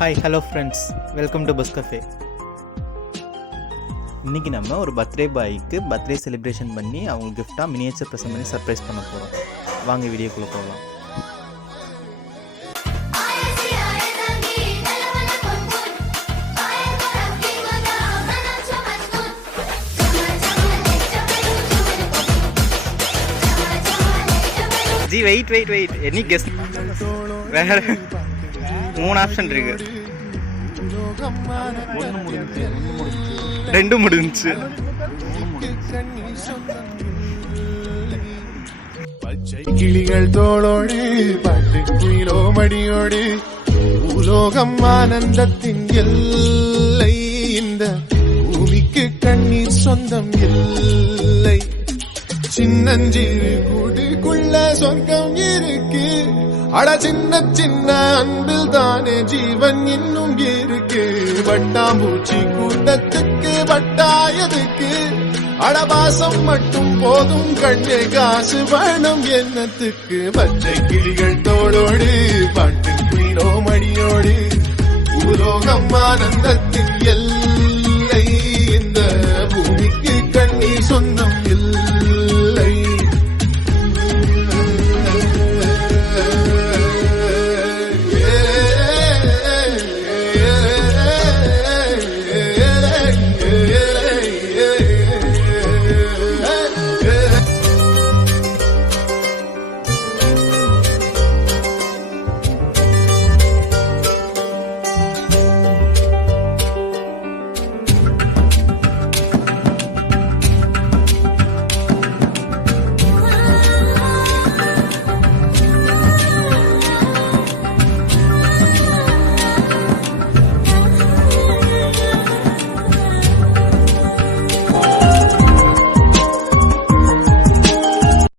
Hi hello friends, welcome to bus cafe. இன்றைக்கி நம்ம ஒரு பர்த்டே பாய்க்கு பர்த்டே செலிப்ரேஷன் பண்ணி அவங்களுக்கு கிஃப்டாக மினியேச்சர் ப்ரெசென்ட் பண்ணி சர்ப்ரைஸ் பண்ண போகிறோம். வாங்க வீடியோக்குள்ளே போகலாம். ஜி வெயிட் எனி கெஸ்ட் வேற 3 ஆப்ஷன் இருக்கு. 2 முடிஞ்சு. பச்சை கிளிகள் தோளோடு பாட்டு குயிலோ மடியோடு உலோகம் ஆனந்தத்தின் எல்லை. இந்த பூமிக்கு கண்ணீர் சொந்தம் இல்லை. சின்னஞ்சிறு கூட்டுக்குள்ள சொர்க்கம் இருக்கு. அட சின்ன சின்ன அன்பில் தானே ஜீவன் இன்னும் இருக்கு. வட்டாம்பூச்சி கூட்டத்துக்கு வட்டாயதுக்கு அடபாசம் மட்டும் போதும் கண்ணே, காசு வேணும் என்னத்துக்கு. பச்சை கிளிகள் தோளோடு பாட்டு குயிலோ மடியோடு உலோகம் ஆனந்தத்தின் எல்லை.